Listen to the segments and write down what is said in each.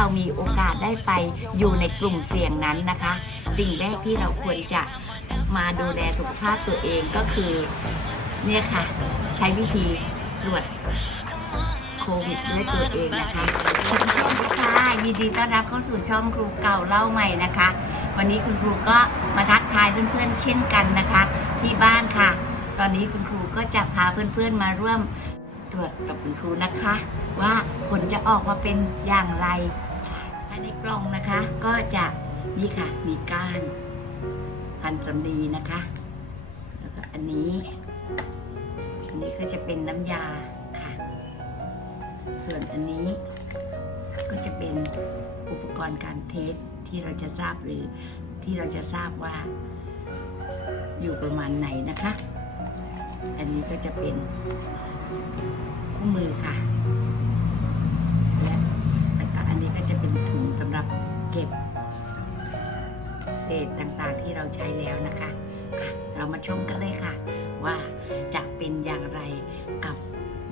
เรามีโอกาสได้ไปอยู่ในกลุ่มเสี่ยงนั้นนะคะ สิ่งแรกที่เราควรจะมาดูแลสุขภาพตัวเองก็คือเนี่ยค่ะ ใช้วิธีตรวจโควิดด้วยตัวเองนะคะสวัสดีค่ะยินดีต้อนรับเข้าสู่ช่องครูเก่าเล่าใหม่นะคะ วันนี้คุณครูก็มาทักทายเพื่อนๆเช่นกันนะคะ ที่บ้านค่ะ ตอนนี้คุณครูก็จะพาเพื่อนๆมาร่วมตรวจกับคุณครูนะคะ ว่าผลจะออกมาเป็นอย่างไร ในกล่องนะคะ ก็จะนี่ค่ะ มีก้านพันสำลีนะคะ แล้วก็อันนี้ อันนี้ก็จะเป็นน้ำยาค่ะ ส่วนอันนี้ก็จะเป็นอุปกรณ์การเทสที่เราจะทราบหรือที่เราจะทราบว่า อยู่ประมาณไหนนะคะ อันนี้ก็จะเป็นคู่มือค่ะและ ใช้แล้วนะคะค่ะ เรามาชมกันเลยค่ะ ว่าจะเป็นอย่างไรกับ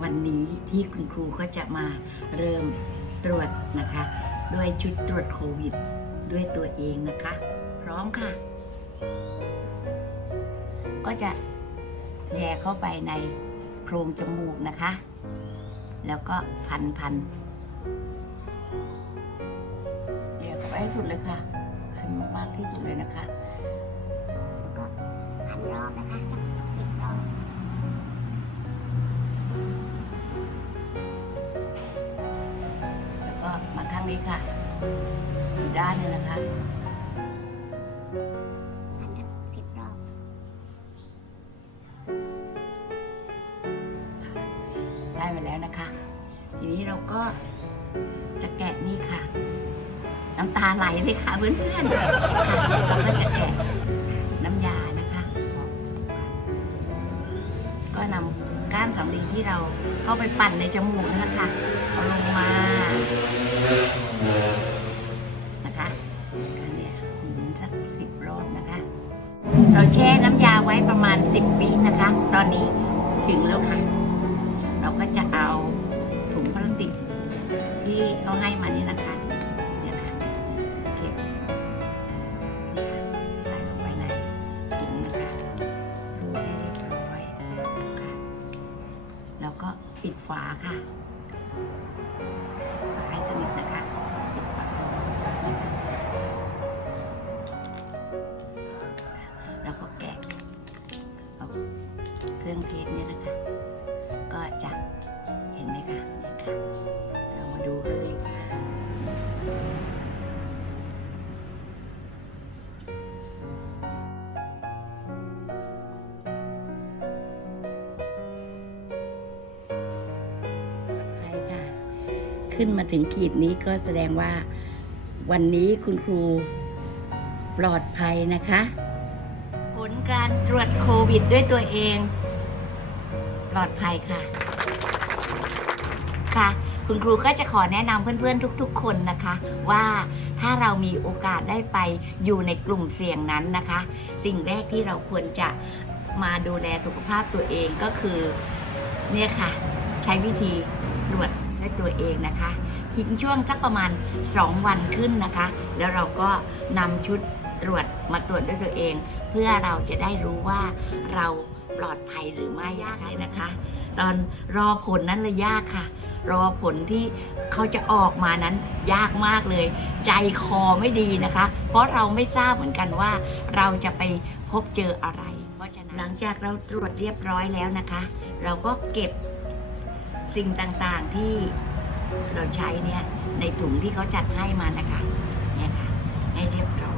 วันนี้ที่คุณครูก็จะมาเริ่มตรวจนะคะ ด้วยชุดตรวจโควิด ด้วยตัวเองนะคะ พร้อมค่ะ ก็จะแย่เข้าไปในโพรงจมูกนะคะ แล้วก็พันพันแย่เข้าไปให้สุดเลยค่ะ มากๆที่สุดเลยนะคะแล้วก็พันรอบนะคะจากสิบรอบแล้วก็มาข้างนี้ค่ะอีกด้านหนึงนะคะพันจากสิบรอบได้มาแล้วนะคะ ทีนี้เราก็จะแกะนี่ค่ะ น้ำตาไหลเลยค่ะเพื่อนๆค่ะเราก็จะแกะน้ำยานะคะก็นำก้านสำลีที่เราเข้าไปปั่นในจมูกนะคะเอาลงมานะคะอันเนี้ยหมุนสักสิบรอบนะคะ เราแช่น้ำยาไว้ประมาณ10วินะคะ ตอนนี้ถึงแล้วค่ะ เราก็จะเอาถุงพลาสติกที่เขาให้มานี่ แล้วก็ปิดฝาค่ะฝาให้สนิทนะคะ ปิดฝานะแล้วก็แกะเอาเครื่องเทศเนี่ยนะคะ ขึ้นมาถึงขีดนี้ก็แสดงว่าวันนี้คุณครูปลอดภัยนะคะ ผลการตรวจโควิดด้วยตัวเอง ปลอดภัยค่ะ ค่ะ คุณครูก็จะขอแนะนำเพื่อนๆทุกๆ คนนะคะ ว่าถ้าเรามีโอกาสได้ไปอยู่ในกลุ่มเสี่ยงนั้นนะคะ สิ่งแรกที่เราควรจะมาดูแลสุขภาพตัวเองก็คือ เนี่ยค่ะ ใช้วิธีตรวจ ด้วยตัวเองนะคะทิ้งช่วงสักประมาณ 2 วันขึ้นนะคะ แล้วเราก็นำชุดตรวจมาตรวจด้วยตัวเอง เพื่อเราจะได้รู้ว่าเราปลอดภัยหรือไม่ยากนะคะ ตอนรอผลนั้นเลยยากค่ะ รอผลที่เขาจะออกมานั้นยากมากเลย ใจคอไม่ดีนะคะ เพราะเราไม่ทราบเหมือนกันว่า เราจะไปพบเจออะไร เพราะฉะนั้นหลังจากเราตรวจเรียบร้อยแล้วนะคะ เราก็เก็บ สิ่งต่างๆที่เราใช้เนี่ยในถุงที่เขาจัดให้มานะคะเนี่ยค่ะให้เรียบร้อย